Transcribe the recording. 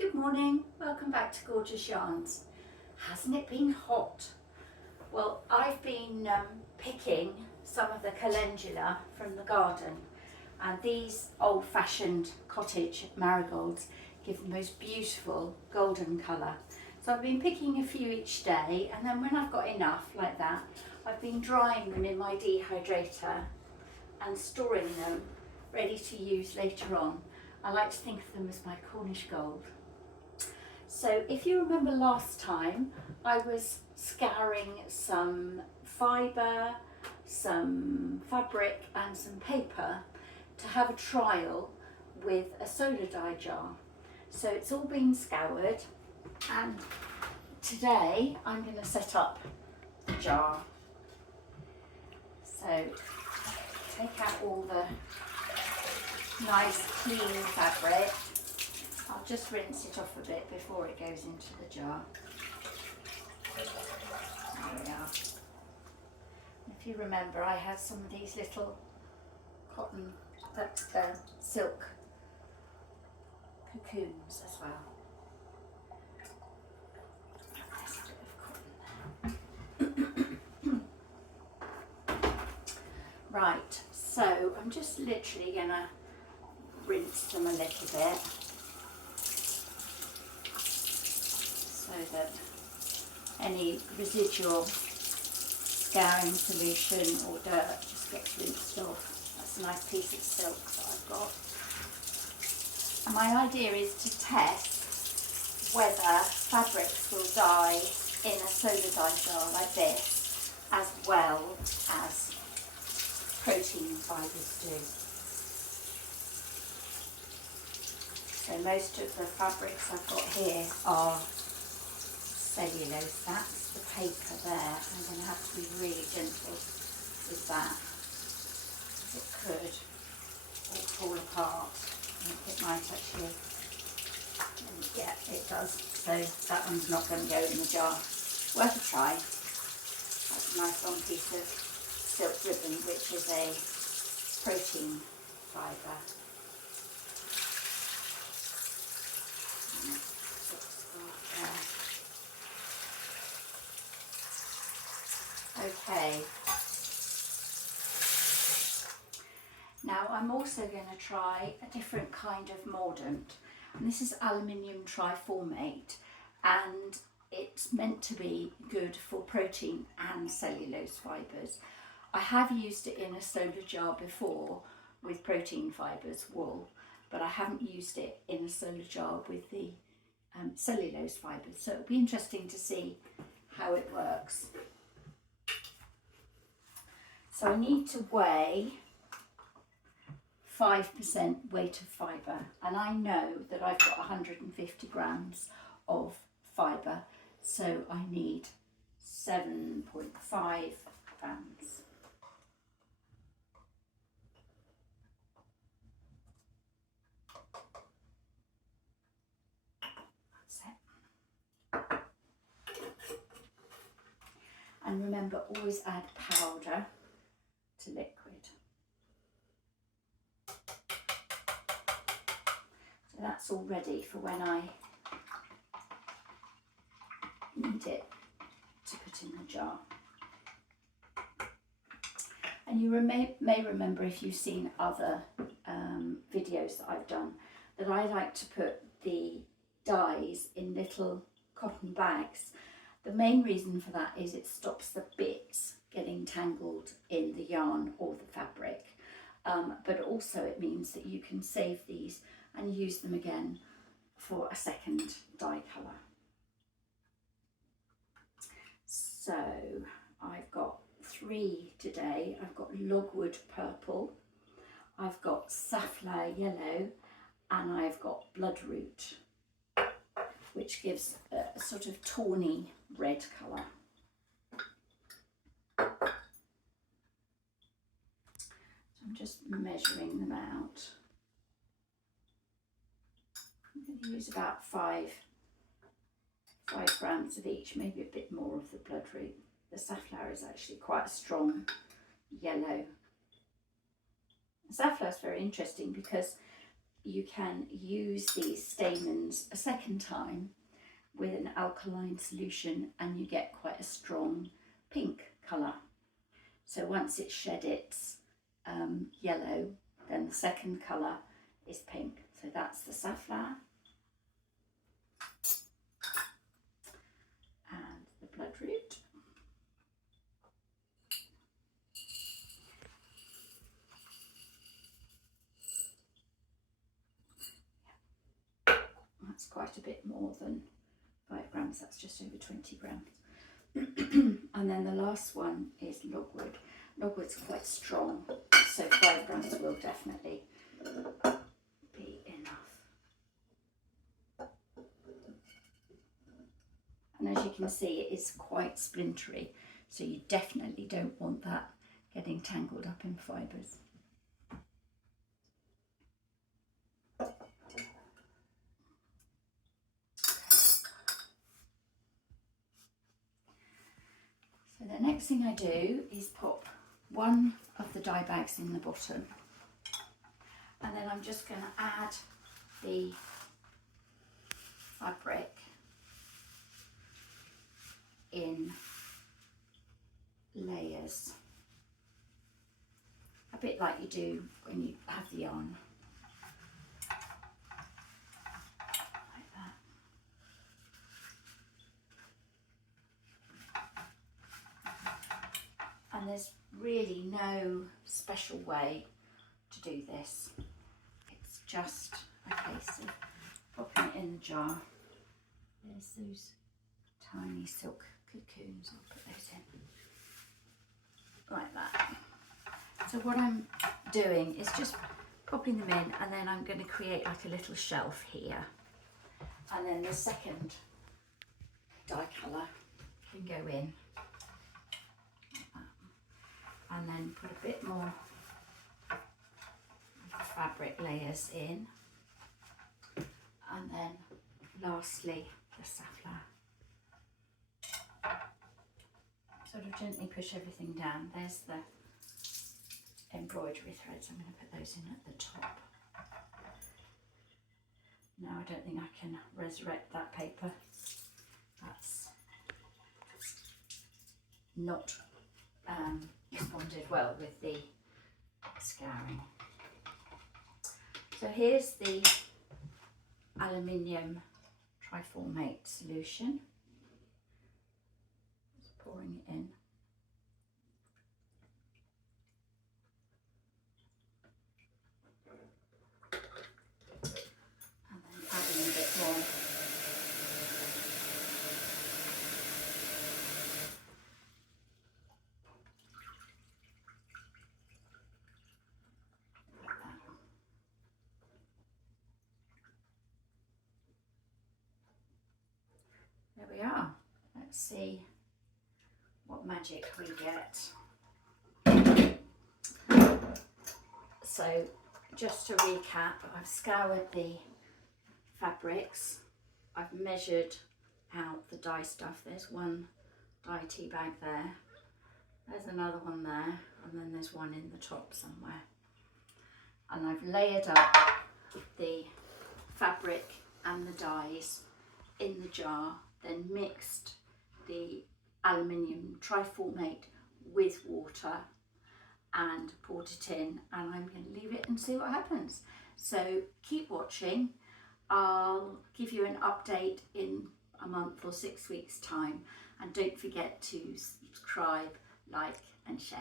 Good morning, welcome back to Gorgeous Yarns. Hasn't it been hot? Well, I've been picking some of the calendula from the garden, and these old-fashioned cottage marigolds give the most beautiful golden colour. So I've been picking a few each day, and then when I've got enough like that, I've been drying them in my dehydrator and storing them ready to use later on. I like to think of them as my Cornish gold. So if you remember last time, I was scouring some fibre, some fabric and some paper to have a trial with a solar dye jar. So it's all been scoured, and today I'm going to set up the jar. So take out all the nice clean fabric. I'll just rinse it off a bit before it goes into the jar. There we are. If you remember, I had some of these little cotton, silk cocoons as well. There's a bit of cotton there. Right, so I'm just literally going to rinse them a little bit, so that any residual scouring solution or dirt just gets rinsed off. That's a nice piece of silk that I've got. And my idea is to test whether fabrics will dye in a solar dye jar like this as well as protein fibres do. So most of the fabrics I've got here are cellulose. That's the paper there. I'm going to have to be really gentle with that. It could all fall apart. It might actually. Yeah, it does. So that one's not going to go in the jar. Worth a try. That's a nice long piece of silk ribbon, which is a protein fibre. Okay, now I'm also going to try a different kind of mordant, and this is Aluminium Triformate, and it's meant to be good for protein and cellulose fibres. I have used it in a solar jar before with protein fibres, wool, but I haven't used it in a solar jar with the cellulose fibres, so it'll be interesting to see how it works. So I need to weigh 5% weight of fibre, and I know that I've got 150 grams of fibre, so I need 7.5 grams. That's it. And remember, always add powder to liquid. So that's all ready for when I need it to put in the jar. And you may remember, if you've seen other videos that I've done, that I like to put the dyes in little cotton bags. The main reason for that is it stops the bits getting tangled in the yarn or the fabric, but also it means that you can save these and use them again for a second dye colour. So I've got 3 today. I've got logwood purple, I've got safflower yellow, and I've got bloodroot, which gives a sort of tawny red colour. I'm just measuring them out. I'm going to use about 5 grams of each, maybe a bit more of the bloodroot. The safflower is actually quite a strong yellow. The safflower is very interesting because you can use these stamens a second time with an alkaline solution and you get quite a strong pink colour. So once it's shed its yellow, then the second colour is pink. So that's the safflower and the bloodroot. That's quite a bit more than 5 grams, that's just over 20 grams. And then the last one is logwood. Logwood's quite strong, so 5 grams will definitely be enough. And as you can see, it is quite splintery, so you definitely don't want that getting tangled up in fibres. So the next thing I do is pop one of the dye bags in the bottom, and then I'm just going to add the fabric in layers, a bit like you do when you have the yarn, like that. And there's really no special way to do this. It's just a case of popping it in the jar. There's those tiny silk cocoons, I'll put those in, like that. So what I'm doing is just popping them in, and then I'm going to create like a little shelf here. And then the second dye colour can go in. And then put a bit more fabric layers in, and then lastly the safflower. Sort of gently push everything down. There's the embroidery threads. I'm going to put those in at the top. Now I don't think I can resurrect that paper. That's not responded well with the scouring. So here's the Aluminium Triformate solution. Just pouring it in. And then adding a bit more. There we are. Let's see what magic we get. So just to recap, I've scoured the fabrics, I've measured out the dye stuff. There's one dye tea bag there, there's another one there, and then there's one in the top somewhere. And I've layered up the fabric and the dyes in the jar, then mixed the aluminium triformate with water and poured it in, and I'm going to leave it and see what happens. So keep watching. I'll give you an update in a month or 6 weeks time, and don't forget to subscribe, like and share.